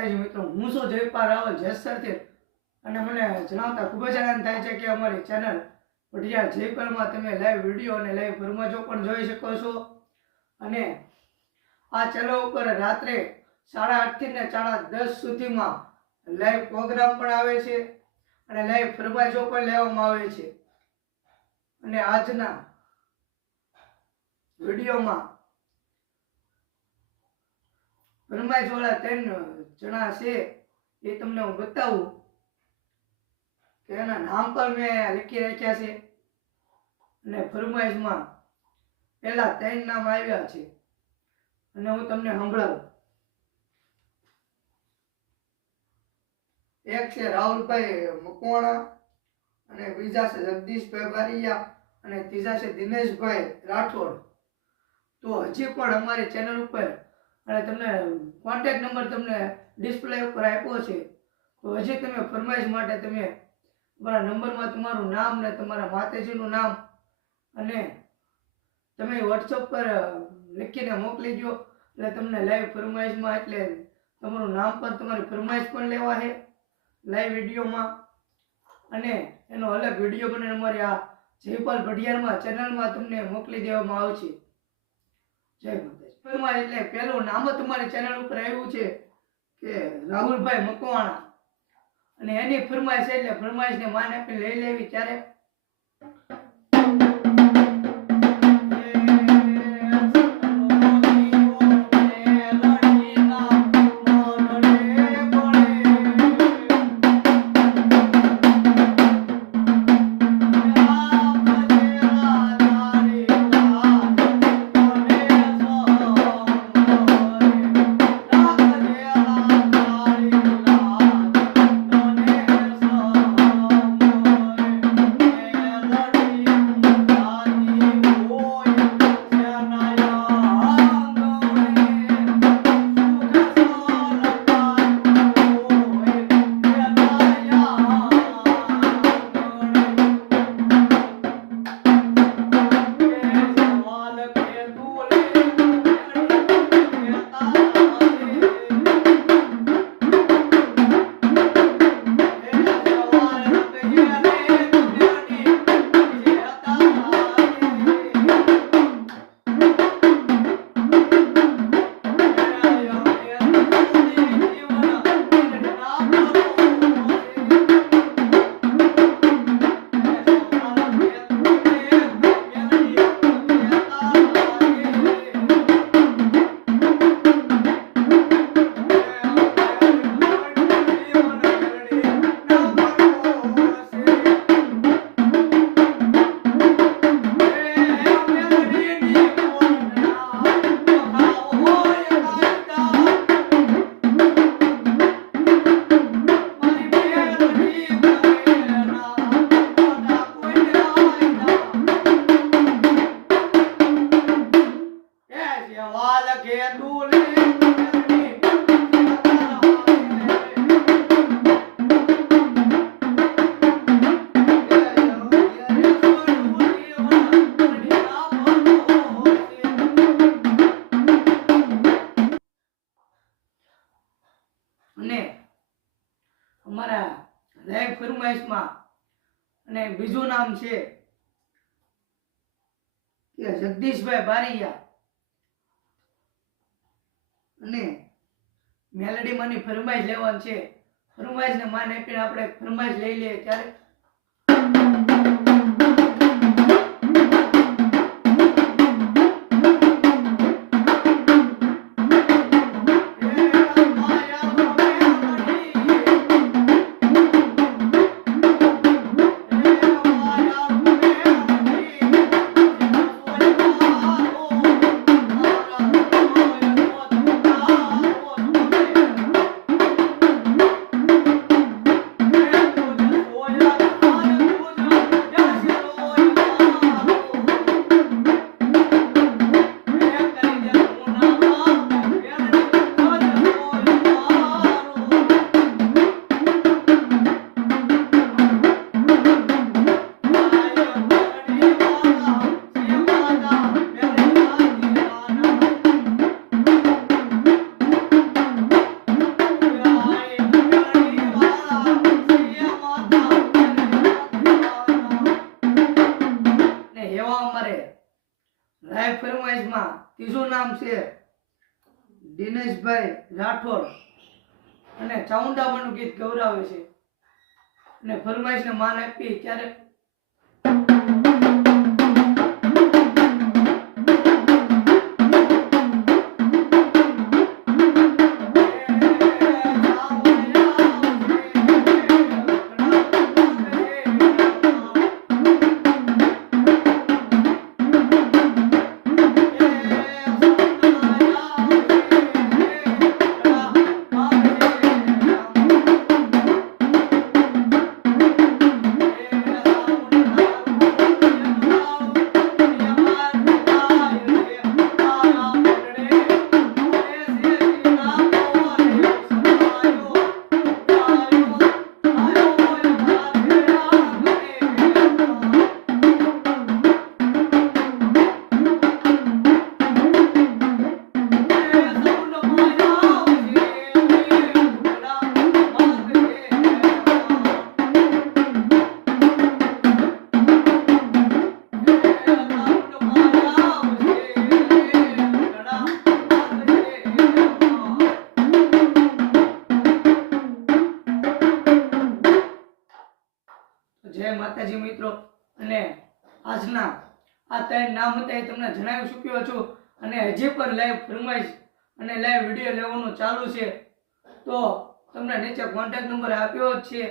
માતાજી મિત્રો, હું છું જયપાલ રાવલ જેસરથી અને મને જણાવતા ખૂબ જ આનંદ થાય છે કે અમારી ચેનલ વઢિયાર જયપાલમાં તમે લાઈવ વિડીયો અને લાઈવ ફરમાજો પણ જોઈ શકો છો અને આ ચેનલ ઉપર રાત્રે 8:30 થી ને 10:30 સુધીમાં લાઈવ પ્રોગ્રામ પણ આવે છે અને લાઈવ ફરમાજો પણ લેવામાં આવે છે અને આજના વિડીયોમાં ફરમાઈશવાળા 3 જણા છે એ તમને હું બતાવું કે એના નામ પણ મેં લખી રાખ્યા છે અને ફરમાઈશમાં પહેલા 3 નામ આવ્યા છે અને હું તમને સંભળાવું. એક છે રાહુલભાઈ મકવાણા અને બીજા છે જગદીશભાઈ બારિયા અને ત્રીજા છે દિનેશભાઈ રાઠોડ. તો હજી પણ અમારી ચેનલ ઉપર અને તમને કોન્ટેક્ટ નંબર તમને ડિસ્પ્લે ઉપર આપ્યો છે. તો હજી તમે ફરમાઈશ માટે તમે તમારા નંબરમાં તમારું નામ ને તમારા માતાજીનું નામ અને તમે WhatsApp પર લખીને મોકલી દો એટલે તમને લાઈવ ફરમાઈશમાં એટલે તમારું નામ પણ તમારી ફરમાઈશ પણ લેવા છે લાઈવ વિડીયોમાં અને એનો અલગ વિડીયો પણ અમારી આ જયપાલ વઢિયારમાં ચેનલમાં તમને મોકલી દેવામાં આવશે. જય માતાજી. ફરમાઈશ એટલે પહેલું નામ તમારી ચેનલ ઉપર આવ્યું છે કે રાહુલભાઈ મકવાણા અને એની ફરમાઈશ એટલે ફરમાઈશને માન આપી લઈ લેવી ત્યારે અને અમારા લાઈવ ફરમાઈશમાં અને બીજું નામ છે કે જગદીશભાઈ બારિયા અને મેલેડીમાંની ફરમાઈશ લેવાની છે. ફરમાઈશને માન આપીને આપણે ફરમાઈશ લઈ લઈએ ત્યારે અમારે લાઈવ ફરમાઈશમાં ત્રીજું નામ છે દિનેશભાઈ રાઠોડ અને ચાઉંડામાનું ગીત ગૌરાવે છે અને ફરમાઈશને માન આપી ત્યારે જય માતાજી મિત્રો, અને આજના આ ત્રણ નામ હતા એ તમને જણાવી ચૂક્યો છું અને હજી પણ લાઈવ ફરમાઈશ અને લાઈવ વિડીયો લેવાનું ચાલુ છે. તો તમને નીચે કોન્ટેક્ટ નંબર આપ્યો જ છે,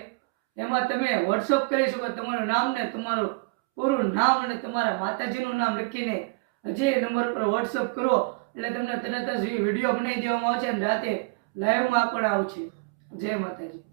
એમાં તમે વોટ્સઅપ કરી શકો તમારું નામ ને તમારું પૂરું નામ અને તમારા માતાજીનું નામ લખીને હજી નંબર પર વોટ્સઅપ કરો એટલે તમને તરત જ વિડીયો બનાવી દેવામાં આવશે અને રાતે લાઈવમાં પણ આવશે. જય માતાજી.